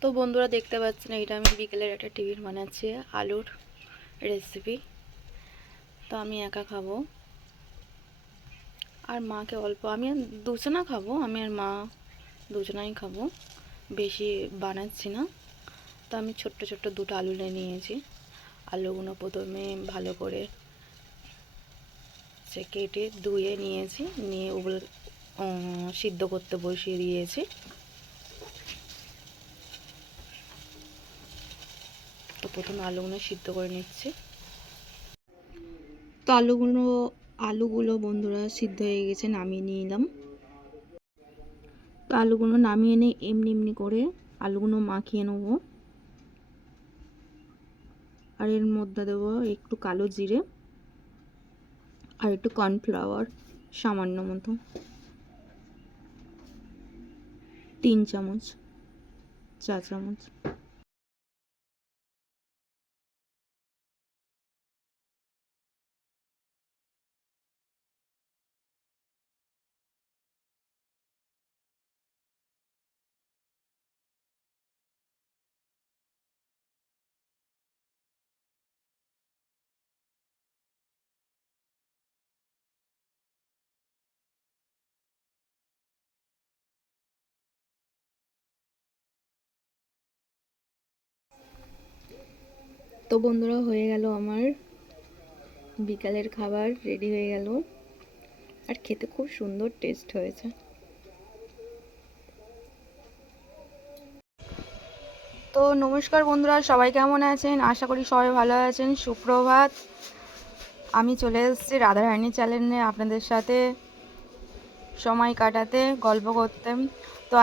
তো বন্ধুরা দেখতে পাচ্ছেন এটা আমি বিকেলের একটা টিফিন বানাচ্ছি, আলুর রেসিপি। তো আমি একা খাবো আর মাকে অল্প, আমি দুজনা খাবো, আমি আর মা দুজনাই খাবো, বেশি বানাচ্ছি না। তো আমি ছোট্ট ছোট্ট দুটো আলু নিয়েছি। আলুগুলো প্রথমে ভালো করে কেটে ধুয়ে নিয়েছি, নিয়ে ওগুলো সিদ্ধ করতে বসিয়ে দিয়েছি। তো প্রথমে আলুগুলো সিদ্ধ করে নিচ্ছি। তো আলুগুলো বন্ধুরা সিদ্ধ হয়ে গেছে, নামিয়ে নিলাম। তো আলুগুলো নামিয়ে নিয়ে এমনি এমনি করে আলুগুলো মাখিয়ে নেবো। আর এর মধ্যে দেবো একটু কালো জিরে আর একটু কর্নফ্লাওয়ার, সামান্য মতো, 3 চামচ, চা চামচ। তো বন্ধুরা হয়ে গেল আমার বিকালের খাবার, রেডি হয়ে গেল। আর খেতে খুব সুন্দর টেস্ট হয়েছে। তো নমস্কার বন্ধুরা, সবাই কেমন আছেন? আশা করি সবাই ভালো আছেন। সুপ্রভাত। আমি চলে এসেছি রাধারানী চ্যানেলে আপনাদের সাথে সময় কাটাতে, গল্প করতে। তো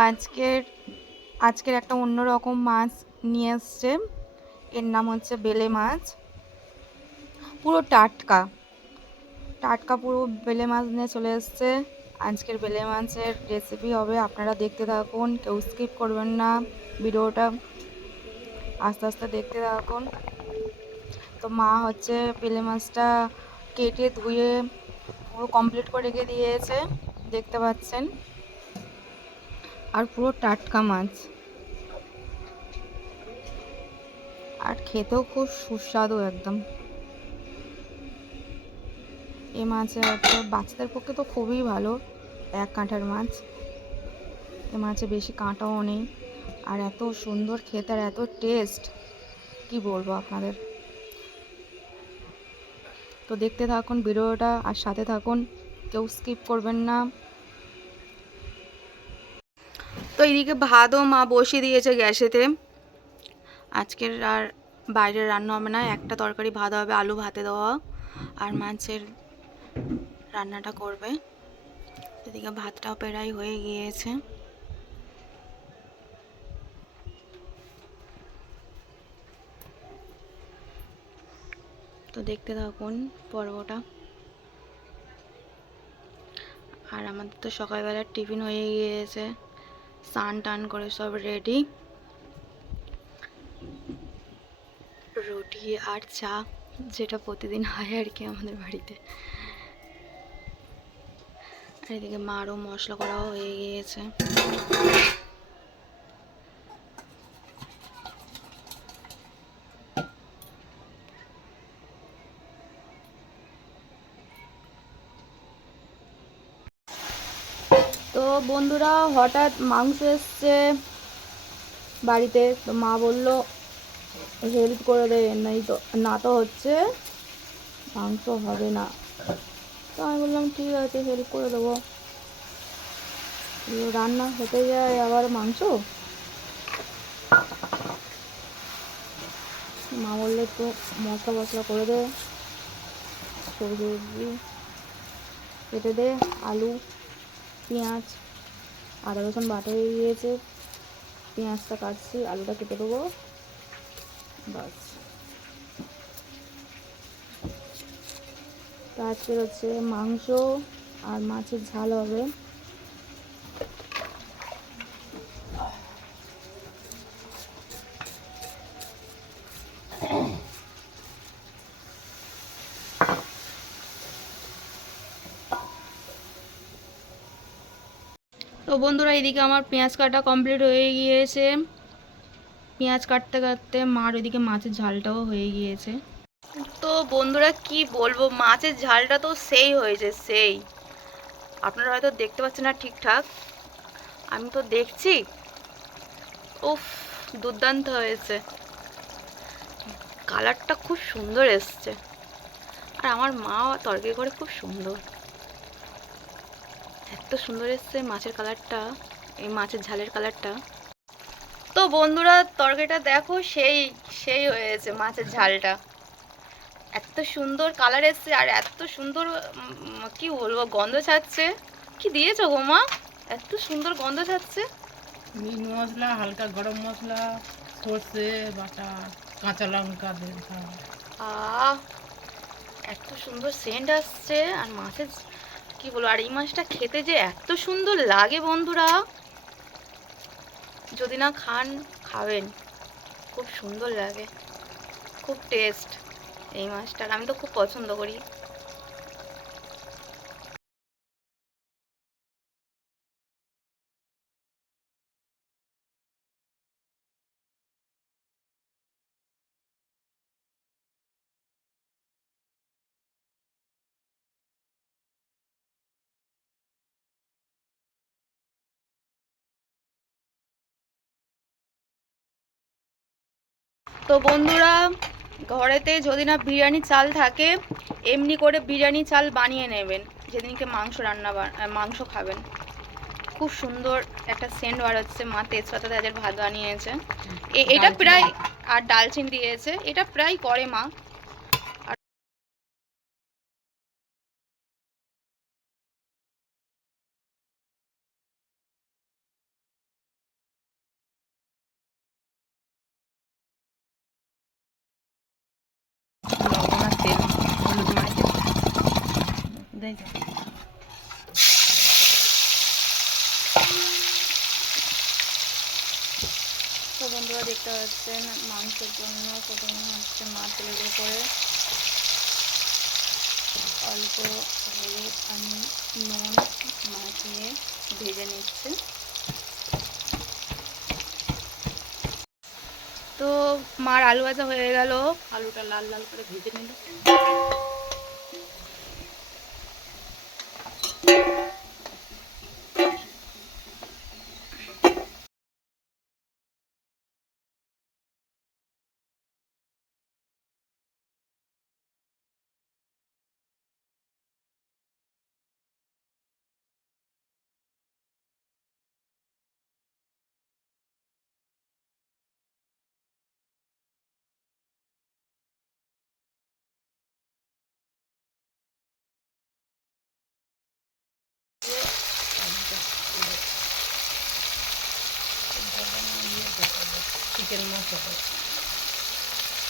আজকের একটা অন্যরকম মাছ নিয়ে এসছে। এর নাম হচ্ছে বেলে মাছ। পুরো টাটকা টাটকা পুরো বেলে মাছ নিয়ে চলে এসছে। আজকের বেলে মাছের রেসিপি হবে, আপনারা দেখতে থাকুন, কেউ স্কিপ করবেন না ভিডিওটা, আস্তে আস্তে দেখতে থাকুন। তো মা হচ্ছে বেলে মাছটা কেটে ধুয়ে পুরো কমপ্লিট করে রেখে দিয়েছে, দেখতে পাচ্ছেন। আর পুরো টাটকা মাছ, আর খেতেও খুব সুস্বাদু একদম। এই মাছে হচ্ছে বাচ্চাদের পক্ষে তো খুবই ভালো, 1 কাঁটার মাছ। এ মাছে বেশি কাঁটাও নেই, আর এত সুন্দর খেতে আর এত টেস্ট, কি বলবো আপনাদের। তো দেখতে থাকুন ভিডিওটা আর সাথে থাকুন, কেউ স্কিপ করবেন না। তো এইদিকে ভাতও মা বসিয়ে দিয়েছে গ্যাসেতে। আজকের আর বাইরের রান্না হবে না, একটা তরকারি ভাত হবে, আলু ভাতে দেওয়া, আর মাছের রান্নাটা করবে। এদিকে ভাতটাও প্রায় হয়ে গিয়েছে। তো দেখতে থাকুন পর্বটা। আর আমাদের তো সকালবেলার টিফিন হয়ে গিয়েছে, স্নান টান করে সব রেডি। রুটি আর চা, যেটা প্রতিদিন হয় আর কি আমাদের বাড়িতে। আর এদিকে মারও মশলা করাও হয়ে গিয়েছে। তো বন্ধুরা হঠাৎ মাংস এসছে বাড়িতে, তো মা বলল হেল্প করে দে, নাই তো না তো হচ্ছে মাংস হবে না। তো আমি বললাম ঠিক আছে, হেল্প করে দেবো। রান্না হতে যায় আবার মাংস। মা বললো একটু মশলা মশলা করে দে, সবজি কেটে দে, আলু, পেঁয়াজ, আদা রসুন বাটা হয়ে গিয়েছে, পেঁয়াজটা কাটছি, আলুটা কেটে দেবো, বাস। তো আজকের হচ্ছে মাংস আর মাছের ঝাল হবে। তো বন্ধুরা এদিকে আমার পেঁয়াজ কাটা কমপ্লিট হয়ে গিয়েছে। পেঁয়াজ কাটতে কাটতে মার ওইদিকে মাছের ঝালটাও হয়ে গিয়েছে। তো বন্ধুরা কি বলবো, মাছের ঝালটা তো সেই হয়েছে, সেই। আপনারা হয়তো দেখতে পাচ্ছেন না ঠিকঠাক, আমি তো দেখছি। উফ, দুর্দান্ত হয়েছে, কালারটা খুব সুন্দর এসছে। আর আমার মা তরকারি করে খুব সুন্দর, এত সুন্দর এসছে মাছের কালারটা, এই মাছের ঝালের কালারটা। তো বন্ধুরা তরকারিটা দেখো, সেই সেই হয়েছে মাছের ঝালটা, এত সুন্দর কালার এসছে আর এত সুন্দর কি বলবো গন্ধ ছাড়ছে। কি দিয়েছো গো মা, এত সুন্দর গন্ধ ছাড়ছে? মিট মশলা, হালকা গরম মশলা, সর্ষে বাটা, কাঁচা লঙ্কা দেওয়া। আহ, এত সুন্দর সেন্ট আসছে। আর মাছের কি বলবো, আর এই মাছটা খেতে যে এত সুন্দর লাগে বন্ধুরা, যদি না খান খাবেন, খুব সুন্দর লাগে, খুব টেস্ট এই মাছটার, আমি তো খুব পছন্দ করি। তো বন্ধুরা ঘরেতে যদি না বিরিয়ানি চাল থাকে, এমনি করে বিরিয়ানি চাল বানিয়ে নেবেন যেদিনকে মাংস খাবেন। খুব সুন্দর একটা সেন্ট বার হচ্ছে, মা তেজপাতা তাদের ভাত বানিয়েছে, এটা প্রায়, আর ডালচিনি দিয়েছে, এটা প্রায় করে মা। লবণ আর তেল, হলুদ মাখিয়ে দেয়। তো বন্ধুরা দেখতে পাচ্ছেন মাংসের জন্য প্রথমে হচ্ছে মা তেলের উপরে অল্প হলুদ আর নুন মাখিয়ে ভেজে নিচ্ছে। তো মার আলু ভাজা হয়ে গেল, আলুটা লাল লাল করে ভেজে নিল।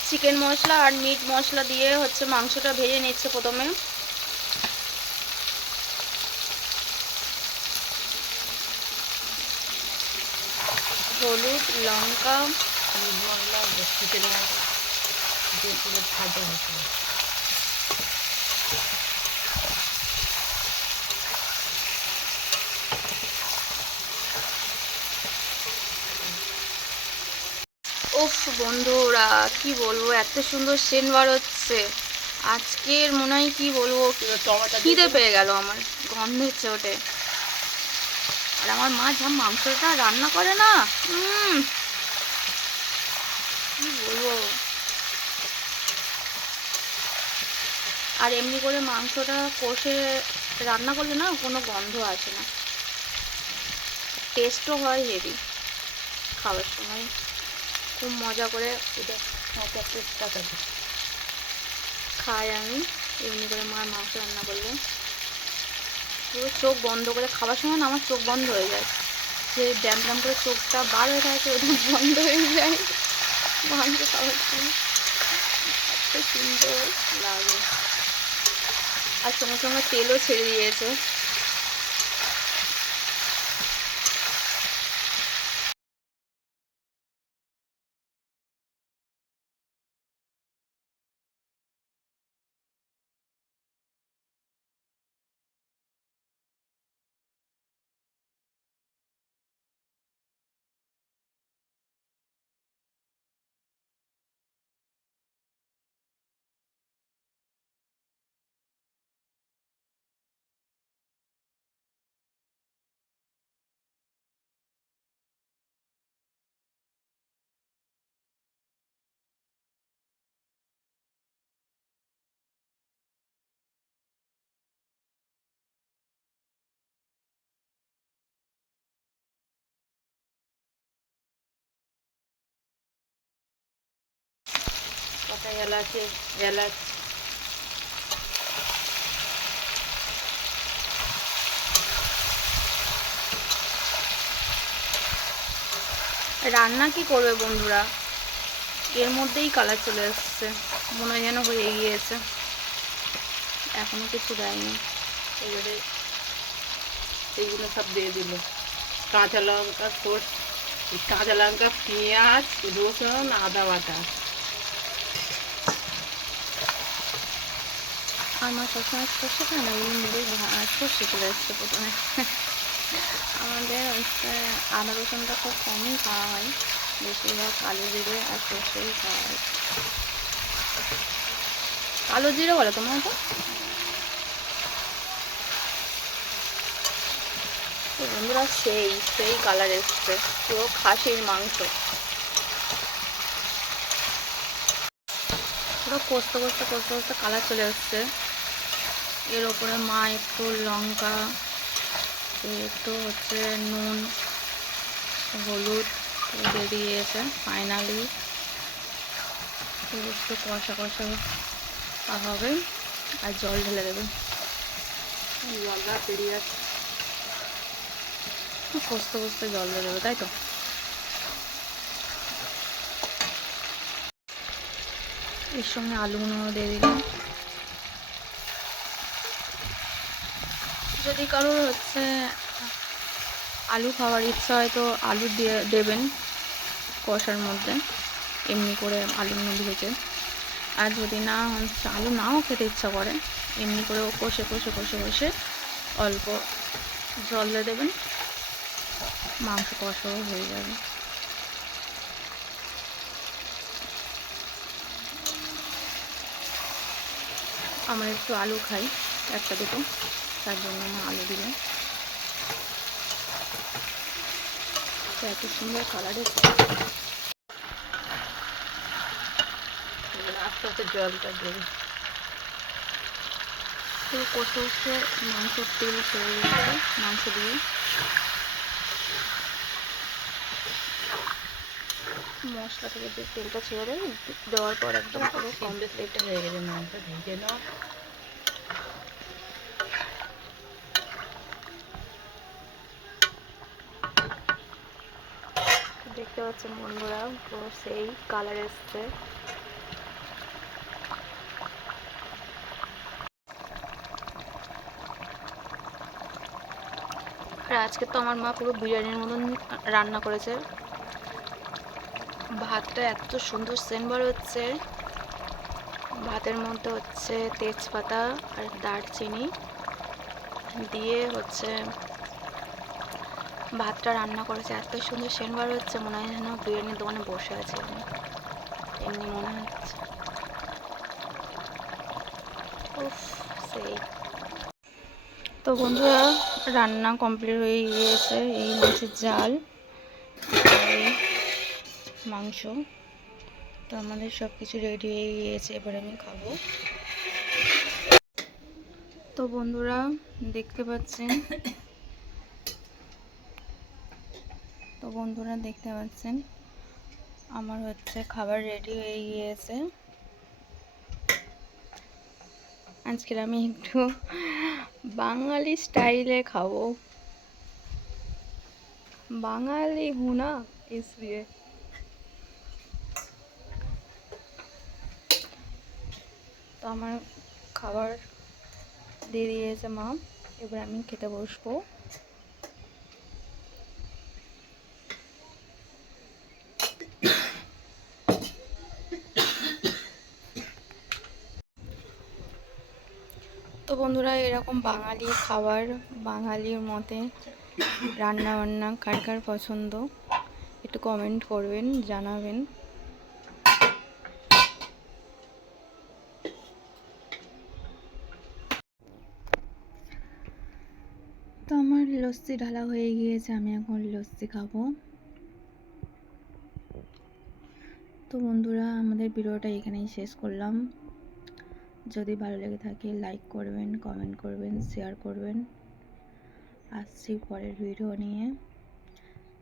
চিকেন মশলা আর মিট মশলা দিয়ে হচ্ছে মাংসটা ভেজে নিচ্ছে প্রথমে। হলুদ, লঙ্কা, মিট মশলা, চিকেন মশলা দিয়ে পুরো ভাজা হয়েছিল। উফ বন্ধুরা কি বলবো, এত সুন্দর সেন্ট বার হচ্ছে আজকের, মনে হয় কি বলবো, খিদে পেয়ে গেল আমার গন্ধের চোটে। আর আমার মা যা মাংসটা রান্না করে না, কি বলবো। আর এমনি করে মাংসটা কষে রান্না করলে না কোনো গন্ধ আসে না, টেস্টও হয় হেভি খাওয়ার সময়, খুব মজা করে এটা তেজপাতা খাই আমি এমনি করে মার মাংস রান্না করলে। পুরো চোখ বন্ধ করে খাবার সময় না আমার চোখ বন্ধ হয়ে যায়, যে ড্যাম ড্যাম করে চোখটা বার হয়ে থাকে ওটা বন্ধ হয়ে যায় মাংস খাওয়ার সময়, এত সুন্দর লাগে। আর সঙ্গে সঙ্গে তেলও ছেড়ে দিয়েছে। এলাচে এলাচ রান্না কি করবে বন্ধুরা, এর মধ্যেই কালার চলে এসছে, মনে হয় যেন হয়ে গিয়েছে, এখনো কিছু দেয়নি। এবারে এইগুলো সব দিয়ে দিল, কাঁচা লঙ্কা কাঁচা লঙ্কা, পেঁয়াজ, রসুন, আদা বাটা। আমার সবসময় সর্ষে খায় না, ওই মুড়ে সর্ষে চলে এসছে প্রথমে। আমাদের হচ্ছে আদা রসুনটা খুব কমই খাওয়া হয়, বেশিরভাগ কালো জিরে আর সর্ষেই খাওয়া হয়। কালো জিরে বলে তোমার তো? তো বন্ধুরা সেই সেই কালার এসছে, পুরো খাসির মাংস, পুরো কষতে কষতে কষতে কষতে কালার চলে এসছে। এর ওপরে মা একটু লঙ্কা, একটু হচ্ছে নুন, হলুদ দিয়ে দিয়েছে। ফাইনালি একটু কষা কষা হবে আর জল ঢেলে দেবে। জলটা পেরিয়ে যাচ্ছে। কষতে কষতে জল দিয়ে দেবে, তাই তো? এর সঙ্গে আলুগুলো দিয়ে দিলাম। যদি কারোর হচ্ছে আলু খাওয়ার ইচ্ছা হয় তো আলু দিয়ে দেবেন কষার মধ্যে, এমনি করে আলুগুলো ভেজে। আর যদি না হচ্ছে আলু নাও খেতে ইচ্ছা করে, এমনি করেও কষে কষে কষে কষে অল্প জল দিয়ে দেবেন, মাংস কষাও হয়ে যাবে। আমার একটু আলু খাই, একটা দুটো, তার জন্য আমার আলু দিলে। এত সুন্দর কালার এসছে। আস্তে আস্তে জলটা দেবে। পুরো কষে কষে মাংসের তেল ছেড়ে দিচ্ছে মাংস দিয়ে। মশলা থেকে যে তেলটা ছেড়ে দেবেন, দেওয়ার পর একদম পুরো কমপ্লিট হয়ে গেছে, মাংস ভেজে নাও। দেখতে পাচ্ছেন বন্ধুরা, পুরো সেই কালার এসছে। আর আজকে তো আমার মা পুরো বিরিয়ানির মতন রান্না করেছে। ভাতটা এত সুন্দর সেন্ট বার হচ্ছে, ভাতের মধ্যে হচ্ছে তেজপাতা আর দারচিনি দিয়ে হচ্ছে ভাতটা রান্না করেছে, এত সুন্দর সেন্ট বার হচ্ছে, মনে হয় যেন বিরিয়ানির দোকানে বসে আছে আমি, এমনি মনে হচ্ছে। উফ, সেই। তো বন্ধুরা, রান্না কমপ্লিট হয়ে গিয়েছে। এই মাছের ঝাল, এই মাংস, তো আমাদের সব কিছু রেডি হয়ে গিয়েছে, এবার আমি খাবো। তো বন্ধুরা দেখতে পাচ্ছেন, আমার হচ্ছে খাবার রেডি হয়ে গিয়েছে। আজকের আমি একটু বাঙালি স্টাইলে খাবো, বাঙালি হুনা इसलिए। তো আমার খাবার দিয়ে দিয়েছে মা, এবার আমি খেতে বসবো। তো বন্ধুরা, এরকম বাঙালি খাবার, বাঙালির মতে রান্না বান্না কার কার পছন্দ একটু কমেন্ট করবেন, জানাবেন। তো আমার লস্যি ঢালা হয়ে গিয়েছে, আমি এখন লস্যি খাবো। তো বন্ধুরা, আমাদের ভিডিওটা এখানেই শেষ করলাম। যদি ভালো লেগে থাকে লাইক করবেন, কমেন্ট করবেন, শেয়ার করবেন। আসছি পরের ভিডিও নিয়ে,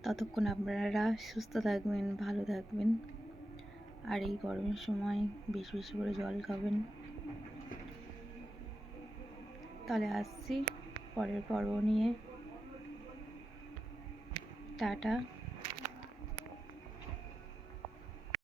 ততক্ষণ আপনারা সুস্থ থাকবেন, ভালো থাকবেন। আর এই গরমের সময় বেশি বেশি করে জল খাবেন। তাহলে আসছি পরের পর্ব নিয়ে। টাটা।